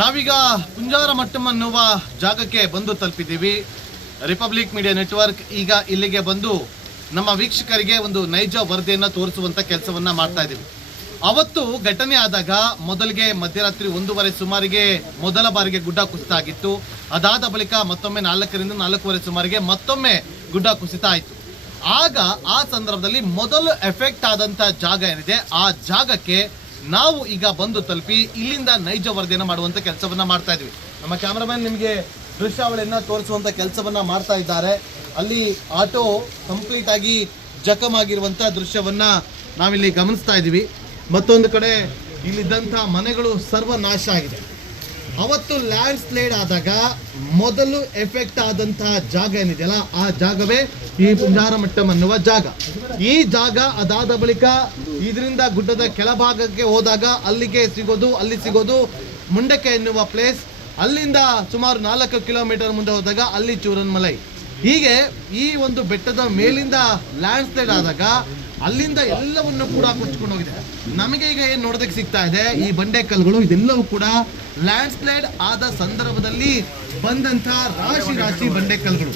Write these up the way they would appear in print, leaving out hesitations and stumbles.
ನಾವೀಗ ಕುಂಜಾರಮಟ್ಟಂ ಅನ್ನುವ ಜಾಗಕ್ಕೆ ಬಂದು ತಲುಪಿದ್ದೀವಿ. ರಿಪಬ್ಲಿಕ್ ಮೀಡಿಯಾ ನೆಟ್ವರ್ಕ್ ಈಗ ಇಲ್ಲಿಗೆ ಬಂದು ನಮ್ಮ ವೀಕ್ಷಕರಿಗೆ ಒಂದು ನೈಜ ವರದಿಯನ್ನು ತೋರಿಸುವಂಥ ಕೆಲಸವನ್ನ ಮಾಡ್ತಾ ಇದ್ದೀವಿ. ಅವತ್ತು ಘಟನೆ ಆದಾಗ ಮೊದಲಿಗೆ ಮಧ್ಯರಾತ್ರಿ 1:30 ಸುಮಾರಿಗೆ ಮೊದಲ ಬಾರಿಗೆ ಗುಡ್ಡ ಕುಸಿತ ಆಗಿತ್ತು. ಅದಾದ ಬಳಿಕ ಮತ್ತೊಮ್ಮೆ 4ರಿಂದ 4:15 ಸುಮಾರಿಗೆ ಮತ್ತೊಮ್ಮೆ ಗುಡ್ಡ ಕುಸಿತ ಆಯಿತು. ಆಗ ಆ ಸಂದರ್ಭದಲ್ಲಿ ಮೊದಲು ಎಫೆಕ್ಟ್ ಆದಂಥ ಜಾಗ ಏನಿದೆ ಆ ಜಾಗಕ್ಕೆ ನಾವು ಈಗ ಬಂದು ತಲುಪಿ ಇಲ್ಲಿಂದ ನೈಜ ವರದಿಯನ್ನು ಮಾಡುವಂಥ ಕೆಲಸವನ್ನ ಮಾಡ್ತಾ ಇದ್ವಿ. ನಮ್ಮ ಕ್ಯಾಮ್ರಾಮನ್ ನಿಮಗೆ ದೃಶ್ಯಾವಳಿಯನ್ನು ತೋರಿಸುವಂಥ ಕೆಲಸವನ್ನ ಮಾಡ್ತಾ ಇದ್ದಾರೆ. ಅಲ್ಲಿ ಆಟೋ ಕಂಪ್ಲೀಟ್ ಆಗಿ ಜಖಮ್ ಆಗಿರುವಂಥ ದೃಶ್ಯವನ್ನ ನಾವಿಲ್ಲಿ ಗಮನಿಸ್ತಾ ಇದ್ದೀವಿ. ಮತ್ತೊಂದು ಕಡೆ ಇಲ್ಲಿದ್ದಂಥ ಮನೆಗಳು ಸರ್ವನಾಶ ಆಗಿದೆ. ಅವತ್ತು ಲ್ಯಾಂಡ್ ಸ್ಲೈಡ್ ಆದಾಗ ಮೊದಲು ಎಫೆಕ್ಟ್ ಆದಂತಹ ಜಾಗ ಏನಿದೆಯಲ್ಲ ಆ ಜಾಗವೇ ಈ ಕುಂಜಾರಮಟ್ಟಂ ಅನ್ನುವ ಜಾಗ. ಈ ಜಾಗ ಅದಾದ ಬಳಿಕ ಇದರಿಂದ ಗುಡ್ಡದ ಕೆಳಭಾಗಕ್ಕೆ ಹೋದಾಗ ಅಲ್ಲಿ ಸಿಗೋದು ಮುಂಡಕೆ ಎನ್ನುವ ಪ್ಲೇಸ್. ಅಲ್ಲಿಂದ ಸುಮಾರು 4 ಕಿಲೋಮೀಟರ್ ಮುಂದೆ ಹೋದಾಗ ಅಲ್ಲಿ ಚೂರನ್ಮಲೈ. ಹೀಗೆ ಈ ಒಂದು ಬೆಟ್ಟದ ಮೇಲಿಂದ ಲ್ಯಾಂಡ್ ಸ್ಲೈಡ್ ಆದಾಗ ಅಲ್ಲಿಂದ ಎಲ್ಲವನ್ನು ಕೂಡ ಕೊಚ್ಚಿಕೊಂಡು ಹೋಗಿದೆ. ನಮಗೆ ಈಗ ಏನು ನೋಡೋದಕ್ಕೆ ಸಿಗ್ತಾ ಇದೆ, ಈ ಬಂಡೆ ಕಲ್ಲುಗಳು ಇದೆಲ್ಲವೂ ಕೂಡ ಲ್ಯಾಂಡ್ ಸ್ಲೈಡ್ ಆದ ಸಂದರ್ಭದಲ್ಲಿ ಬಂದಂಥ ರಾಶಿ ಬಂಡೆ ಕಲ್ಲುಗಳು.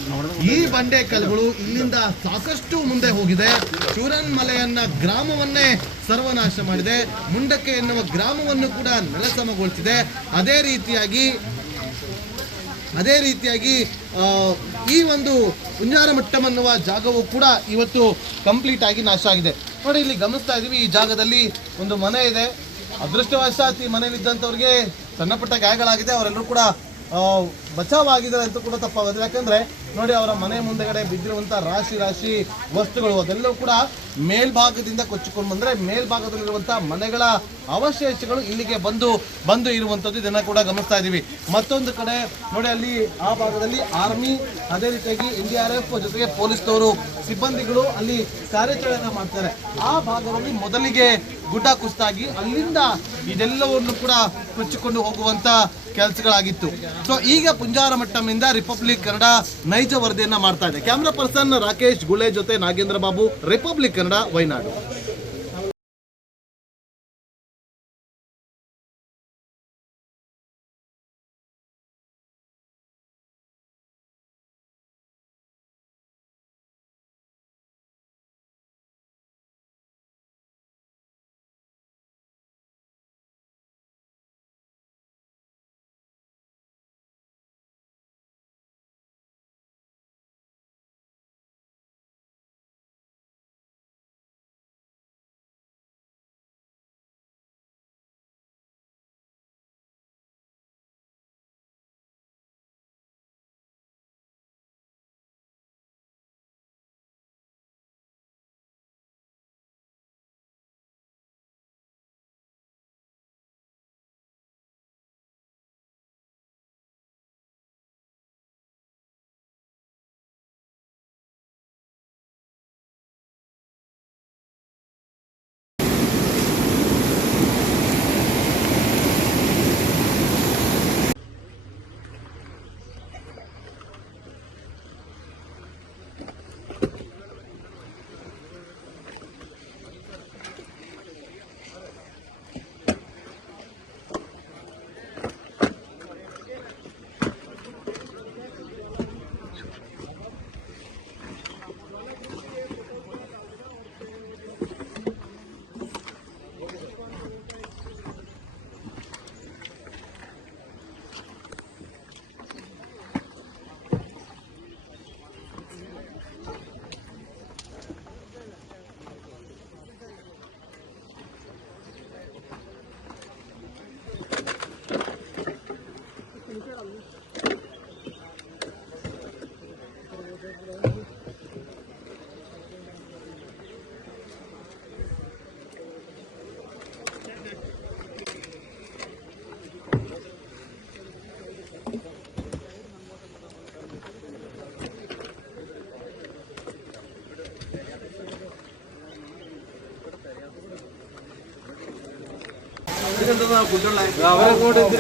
ಈ ಬಂಡೆ ಕಲ್ಲುಗಳು ಇಲ್ಲಿಂದ ಸಾಕಷ್ಟು ಮುಂದೆ ಹೋಗಿದೆ. ಚೂರನ್ಮಲೆಯನ್ನ ಗ್ರಾಮವನ್ನೇ ಸರ್ವನಾಶ ಮಾಡಿದೆ. ಮುಂಡಕೆ ಎನ್ನುವ ಗ್ರಾಮವನ್ನು ಕೂಡ ನೆಲಸಮಗೊಳಿಸಿದೆ. ಅದೇ ರೀತಿಯಾಗಿ ಈ ಒಂದು ಕುಂಜಾರಮಟ್ಟಂ ಅನ್ನುವ ಜಾಗವು ಕೂಡ ಇವತ್ತು ಕಂಪ್ಲೀಟ್ ಆಗಿ ನಾಶ ಆಗಿದೆ. ನೋಡಿ, ಇಲ್ಲಿ ಗಮನಿಸ್ತಾ ಇದ್ದೀವಿ, ಈ ಜಾಗದಲ್ಲಿ ಒಂದು ಮನೆ ಇದೆ. ಅದೃಷ್ಟವಶಾತ್ ಈ ಮನೆಯಲ್ಲಿದ್ದಂಥವ್ರಿಗೆ ಸಣ್ಣ ಪುಟ್ಟ ಗಾಯಗಳಾಗಿದೆ. ಅವರೆಲ್ಲರೂ ಕೂಡ ಬಚಾವಾಗಿದ್ದಾರೆ ಅಂತ ಕೂಡ ತಪ್ಪಾಗುತ್ತೆ. ಯಾಕಂದ್ರೆ ನೋಡಿ, ಅವರ ಮನೆ ಮುಂದೆಗಡೆ ಬಿದ್ದಿರುವಂಥ ರಾಶಿ ವಸ್ತುಗಳು ಅದೆಲ್ಲವೂ ಕೂಡ ಮೇಲ್ಭಾಗದಿಂದ ಕೊಚ್ಚಿಕೊಂಡು ಬಂದರೆ ಮೇಲ್ಭಾಗದಲ್ಲಿರುವಂಥ ಮನೆಗಳ ಅವಶೇಷಗಳು ಇಲ್ಲಿಗೆ ಬಂದು ಇರುವಂಥದ್ದು ಇದನ್ನು ಕೂಡ ಗಮನಿಸ್ತಾ ಇದ್ದೀವಿ. ಮತ್ತೊಂದು ಕಡೆ ನೋಡಿ, ಅಲ್ಲಿ ಆ ಭಾಗದಲ್ಲಿ ಆರ್ಮಿ, ಅದೇ ರೀತಿಯಾಗಿ NDRF ಜೊತೆಗೆ ಪೊಲೀಸ್ನವರು ಸಿಬ್ಬಂದಿಗಳು ಅಲ್ಲಿ ಕಾರ್ಯಾಚರಣೆ ಮಾಡ್ತಾರೆ. ಆ ಭಾಗದಲ್ಲಿ ಮೊದಲಿಗೆ ಗುಡ್ಡ ಕುಸಿತಾಗಿ ಅಲ್ಲಿಂದ ಇದೆಲ್ಲವನ್ನು ಕೂಡ ಕೊಚ್ಚಿಕೊಂಡು ಹೋಗುವಂಥ ಕೆಲಸಗಳಾಗಿತ್ತು. ಸೊ ಈಗ ಕುಂಜಾರಮಟ್ಟಂನಿಂದ ರಿಪಬ್ಲಿಕ್ ಕನ್ನಡ ನೈಜ ವರದಿಯನ್ನ ಮಾಡ್ತಾ ಇದೆ. ಕ್ಯಾಮ್ರಾ ಪರ್ಸನ್ ರಾಕೇಶ್ ಗುಳೆ ಜೊತೆ ನಾಗೇಂದ್ರ ಬಾಬು, ರಿಪಬ್ಲಿಕ್ ಕನ್ನಡ, ವಯನಾಡು.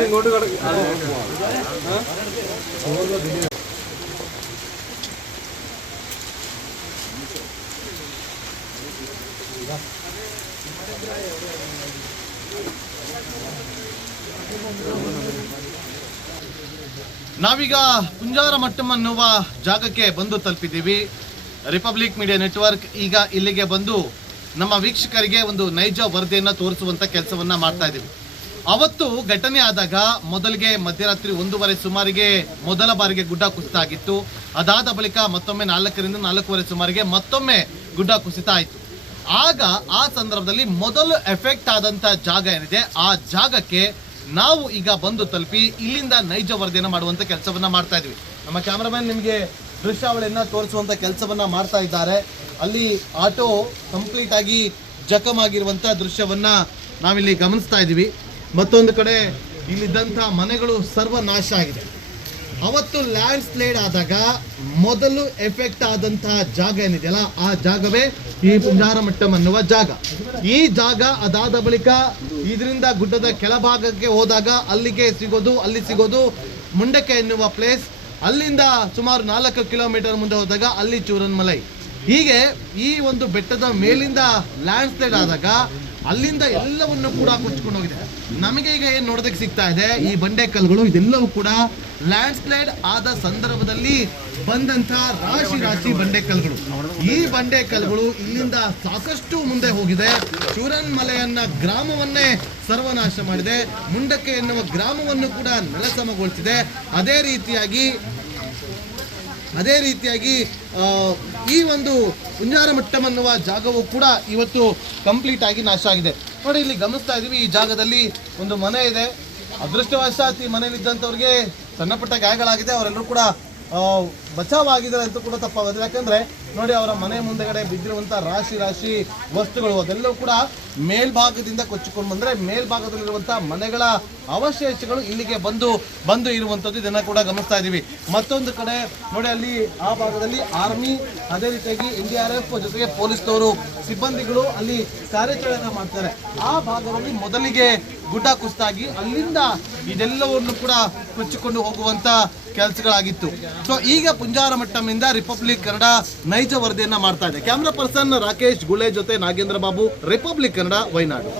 ഇങ്ങോട്ട് കിടക്കും. ನಾವೀಗ ಕುಂಜಾರ ಮಟ್ಟಂ ಅನ್ನುವ ಜಾಗಕ್ಕೆ ಬಂದು ತಲುಪಿದ್ದೀವಿ. ರಿಪಬ್ಲಿಕ್ ಮೀಡಿಯಾ ನೆಟ್ವರ್ಕ್ ಈಗ ಇಲ್ಲಿಗೆ ಬಂದು ನಮ್ಮ ವೀಕ್ಷಕರಿಗೆ ಒಂದು ನೈಜ ವರದಿಯನ್ನು ತೋರಿಸುವಂತ ಕೆಲಸವನ್ನ ಮಾಡ್ತಾ ಇದ್ದೀವಿ. ಅವತ್ತು ಘಟನೆ ಆದಾಗ ಮೊದಲಿಗೆ ಮಧ್ಯರಾತ್ರಿ 1:30 ಸುಮಾರಿಗೆ ಮೊದಲ ಬಾರಿಗೆ ಗುಡ್ಡ ಕುಸಿತ ಆಗಿತ್ತು. ಅದಾದ ಬಳಿಕ ಮತ್ತೊಮ್ಮೆ 4ರಿಂದ 4:15 ಸುಮಾರಿಗೆ ಮತ್ತೊಮ್ಮೆ ಗುಡ್ಡ ಕುಸಿತ ಆಯಿತು. ಆಗ ಆ ಸಂದರ್ಭದಲ್ಲಿ ಮೊದಲು ಎಫೆಕ್ಟ್ ಆದಂತ ಜಾಗ ಏನಿದೆ ಆ ಜಾಗಕ್ಕೆ ನಾವು ಈಗ ಬಂದು ತಲುಪಿ ಇಲ್ಲಿಂದ ನೈಜ ವರದಿಯನ್ನು ಮಾಡುವಂತ ಕೆಲಸವನ್ನ ಮಾಡ್ತಾ ಇದ್ವಿ. ನಮ್ಮ ಕ್ಯಾಮರಾಮನ್ ನಿಮಗೆ ದೃಶ್ಯಾವಳಿಯನ್ನ ತೋರಿಸುವಂತ ಕೆಲಸವನ್ನ ಮಾಡ್ತಾ ಇದ್ದಾರೆ. ಅಲ್ಲಿ ಆಟೋ ಕಂಪ್ಲೀಟ್ ಆಗಿ ಜಖಮ್ ಆಗಿರುವಂತ ದೃಶ್ಯವನ್ನ ನಾವಿಲ್ಲಿ ಗಮನಿಸ್ತಾ ಇದ್ದೀವಿ. ಮತ್ತೊಂದು ಕಡೆ ಇಲ್ಲಿದ್ದಂಥ ಮನೆಗಳು ಸರ್ವನಾಶ ಆಗಿದೆ. ಅವತ್ತು ಲ್ಯಾಂಡ್ ಸ್ಲೈಡ್ ಆದಾಗ ಮೊದಲು ಎಫೆಕ್ಟ್ ಆದಂತಹ ಜಾಗ ಏನಿದೆಯಲ್ಲ ಆ ಜಾಗವೇ ಈ ಕುಂಜಾರ ಮಟ್ಟಂ ಅನ್ನುವ ಜಾಗ. ಈ ಜಾಗ ಅದಾದ ಬಳಿಕ ಇದರಿಂದ ಗುಡ್ಡದ ಕೆಳಭಾಗಕ್ಕೆ ಹೋದಾಗ ಅಲ್ಲಿ ಸಿಗೋದು ಮುಂಡಕೆ ಎನ್ನುವ ಪ್ಲೇಸ್. ಅಲ್ಲಿಂದ ಸುಮಾರು 4 ಕಿಲೋಮೀಟರ್ ಮುಂದೆ ಹೋದಾಗ ಅಲ್ಲಿ ಚೂರನ್ಮಲೈ. ಹೀಗೆ ಈ ಒಂದು ಬೆಟ್ಟದ ಮೇಲಿಂದ ಲ್ಯಾಂಡ್ ಸ್ಲೈಡ್ ಆದಾಗ ಅಲ್ಲಿಂದ ಎಲ್ಲವನ್ನು ಕೂಡ ಕೊಚ್ಚಿಕೊಂಡು ಹೋಗಿದೆ. ನಮಗೆ ಈಗ ಏನು ನೋಡೋದಕ್ಕೆ ಸಿಗ್ತಾ ಇದೆ, ಈ ಬಂಡೆ ಕಲ್ಲುಗಳು ಇದೆಲ್ಲವೂ ಕೂಡ ಲ್ಯಾಂಡ್ ಸ್ಲೈಡ್ ಆದ ಸಂದರ್ಭದಲ್ಲಿ ಬಂದಂತ ರಾಶಿ ಬಂಡೆ ಕಲ್ಲುಗಳು. ಈ ಬಂಡೆ ಕಲ್ಲುಗಳು ಇಲ್ಲಿಂದ ಸಾಕಷ್ಟು ಮುಂದೆ ಹೋಗಿದೆ. ಚೂರನ್ಮಲೆಯನ್ನ ಗ್ರಾಮವನ್ನೇ ಸರ್ವನಾಶ ಮಾಡಿದೆ. ಮುಂಡಕೆ ಎನ್ನುವ ಗ್ರಾಮವನ್ನು ಕೂಡ ನೆಲಸಮಗೊಳಿಸಿದೆ. ಅದೇ ರೀತಿಯಾಗಿ ಈ ಒಂದು ಕುಂಜಾರ ಮಟ್ಟಂ ಅನ್ನುವ ಜಾಗವು ಕೂಡ ಇವತ್ತು ಕಂಪ್ಲೀಟ್ ಆಗಿ ನಾಶ ಆಗಿದೆ. ನೋಡಿ, ಇಲ್ಲಿ ಗಮನಿಸ್ತಾ ಇದೀವಿ, ಈ ಜಾಗದಲ್ಲಿ ಒಂದು ಮನೆ ಇದೆ. ಅದೃಷ್ಟವಶಾತ್ ಈ ಮನೆಯಲ್ಲಿದ್ದಂಥವ್ರಿಗೆ ಸಣ್ಣ ಪುಟ್ಟ ಗಾಯಗಳಾಗಿದೆ. ಅವರೆಲ್ಲರೂ ಕೂಡ ಬಚಾವಾಗಿದ್ದಾರೆ ಅಂತ ಕೂಡ ತಪ್ಪಾಗುತ್ತೆ. ಯಾಕಂದ್ರೆ ನೋಡಿ, ಅವರ ಮನೆ ಮುಂದೆಗಡೆ ಬಿದ್ದಿರುವಂತ ರಾಶಿ ವಸ್ತುಗಳು ಅದೆಲ್ಲವೂ ಕೂಡ ಮೇಲ್ಭಾಗದಿಂದ ಕೊಚ್ಚಿಕೊಂಡು ಬಂದ್ರೆ ಮೇಲ್ಭಾಗದಲ್ಲಿರುವಂತಹ ಮನೆಗಳ ಅವಶೇಷಗಳು ಇಲ್ಲಿಗೆ ಬಂದು ಇರುವಂತದ್ದು ಇದನ್ನ ಕೂಡ ಗಮನಿಸ್ತಾ ಇದೀವಿ. ಮತ್ತೊಂದು ಕಡೆ ನೋಡಿ, ಅಲ್ಲಿ ಆ ಭಾಗದಲ್ಲಿ ಆರ್ಮಿ, ಅದೇ ರೀತಿಯಾಗಿ NDRF ಜೊತೆಗೆ ಪೊಲೀಸ್ನವರು ಸಿಬ್ಬಂದಿಗಳು ಅಲ್ಲಿ ಕಾರ್ಯಾಚರಣೆ ಮಾಡ್ತಾರೆ. ಆ ಭಾಗದಲ್ಲಿ ಮೊದಲಿಗೆ ಗುಡ್ಡ ಕುಸಿತಾಗಿ ಅಲ್ಲಿಂದ ಇದೆಲ್ಲವನ್ನು ಕೂಡ ಕೊಚ್ಚಿಕೊಂಡು ಹೋಗುವಂತ ಕೆಲಸಗಳಾಗಿತ್ತು. ಸೊ ಈಗ ಕುಂಜಾರ ಮಟ್ಟಂ ಇಂದ ರಿಪಬ್ಲಿಕ್ ಕನ್ನಡ ನೈಜ ವರದಿಯನ್ನ ಮಾಡ್ತಾ ಇದೆ. ಕ್ಯಾಮ್ರಾ ಪರ್ಸನ್ ರಾಕೇಶ್ ಗುಳೆ ಜೊತೆ ನಾಗೇಂದ್ರ ಬಾಬು, ರಿಪಬ್ಲಿಕ್ ಕನ್ನಡ, ವಯನಾಡು.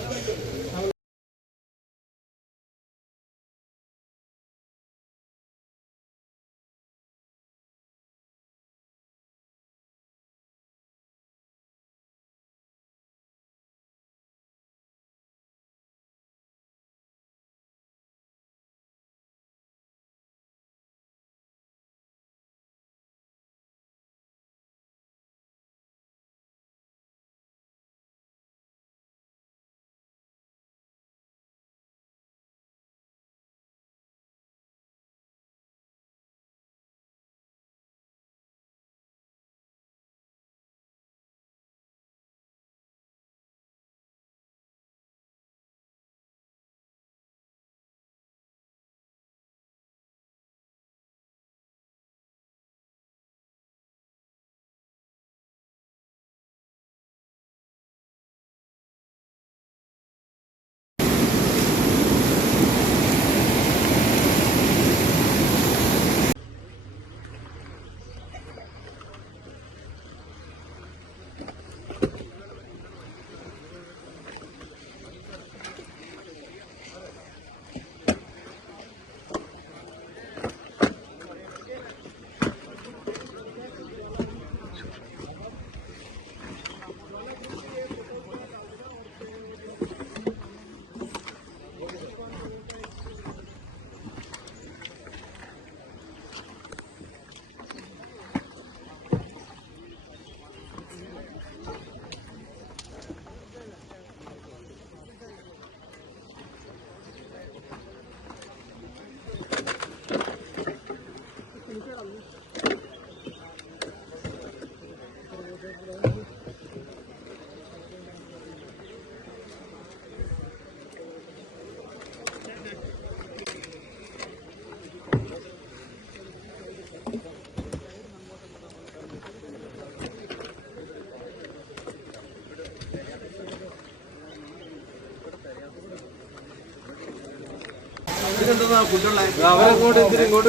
അവരെ ഇങ്ങോട്ട്